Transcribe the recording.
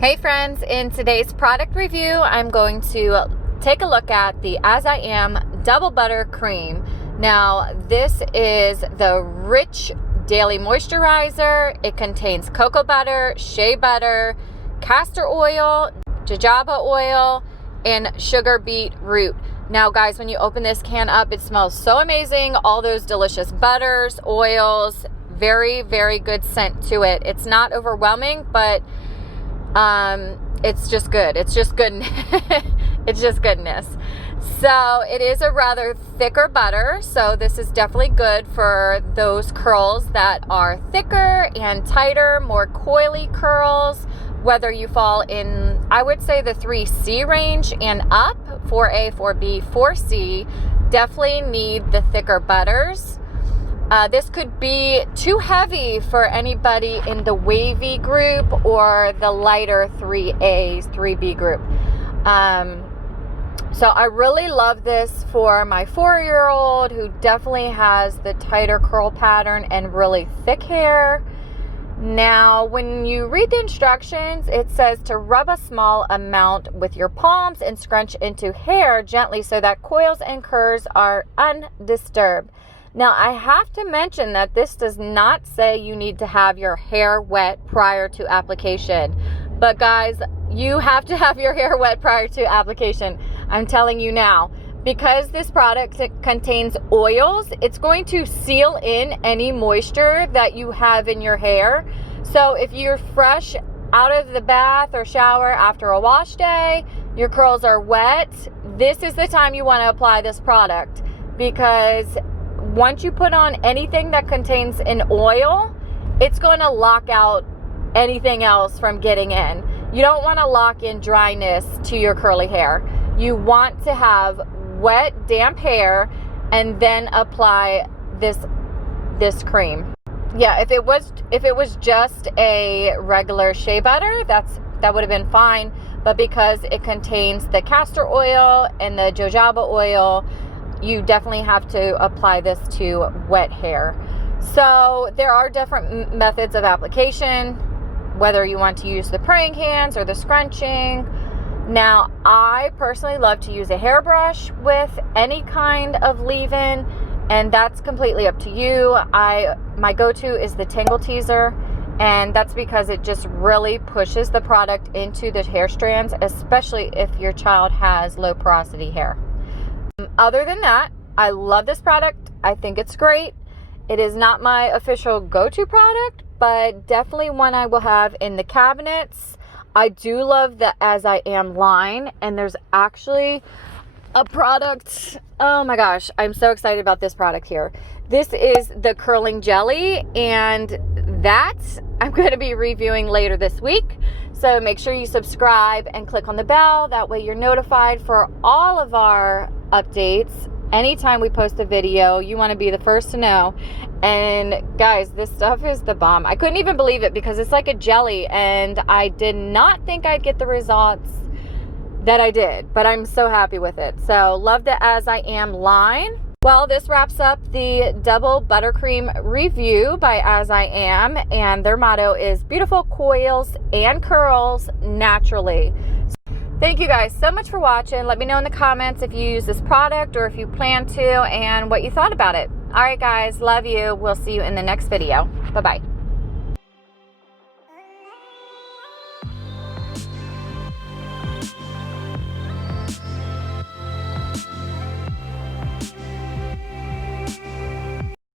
Hey friends, in today's product review, I'm going to take a look at the As I Am Double Butter Cream. Now, this is the Rich Daily Moisturizer. It contains cocoa butter, shea butter, castor oil, jojoba oil, and sugar beet root. Now guys, when you open this can up, it smells so amazing. All those delicious butters, oils, very, very good scent to it. It's not overwhelming, but it's just good. It's just good. It's just goodness. So it is a rather thicker butter. So this is definitely good for those curls that are thicker and tighter, more coily curls, whether you fall in, I would say, the 3C range and up, 4A, 4B, 4C, definitely need the thicker butters. This could be too heavy for anybody in the wavy group or the lighter 3A, 3B group. So I really love this for my 4-year-old who definitely has the tighter curl pattern and really thick hair. Now, when you read the instructions, it says to rub a small amount with your palms and scrunch into hair gently so that coils and curls are undisturbed. Now, I have to mention that this does not say you need to have your hair wet prior to application. But guys, you have to have your hair wet prior to application. I'm telling you now. Because this product contains oils, it's going to seal in any moisture that you have in your hair. So if you're fresh out of the bath or shower after a wash day, your curls are wet, this is the time you want to apply this product. Because once you put on anything that contains an oil, it's going to lock out anything else from getting in. You don't want to lock in dryness to your curly hair. You want to have wet, damp hair and then apply this cream. Yeah, if it was just a regular shea butter, that would have been fine, but because it contains the castor oil and the jojoba oil, you definitely have to apply this to wet hair. So there are different methods of application, whether you want to use the praying hands or the scrunching. Now, I personally love to use a hairbrush with any kind of leave-in, and that's completely up to you. My go-to is the Tangle Teaser, and that's because it just really pushes the product into the hair strands, especially if your child has low porosity hair. Other than that, I love this product. I think it's great. It is not my official go-to product, but definitely one I will have in the cabinets. I do love the As I Am line, and there's actually a product. Oh my gosh, I'm so excited about this product here. This is the curling jelly, and that I'm going to be reviewing later this week. So make sure you subscribe and click on the bell. That way you're notified for all of our updates. Anytime we post a video, you want to be the first to know. And guys, this stuff is the bomb. I couldn't even believe it because it's like a jelly, and I did not think I'd get the results that I did, but I'm so happy with it. So love the As I Am line. Well, this wraps up the double buttercream review by As I Am, and their motto is beautiful coils and curls naturally. Thank you guys so much for watching. Let me know in the comments if you use this product or if you plan to and what you thought about it. All right, guys, love you. We'll see you in the next video. Bye-bye.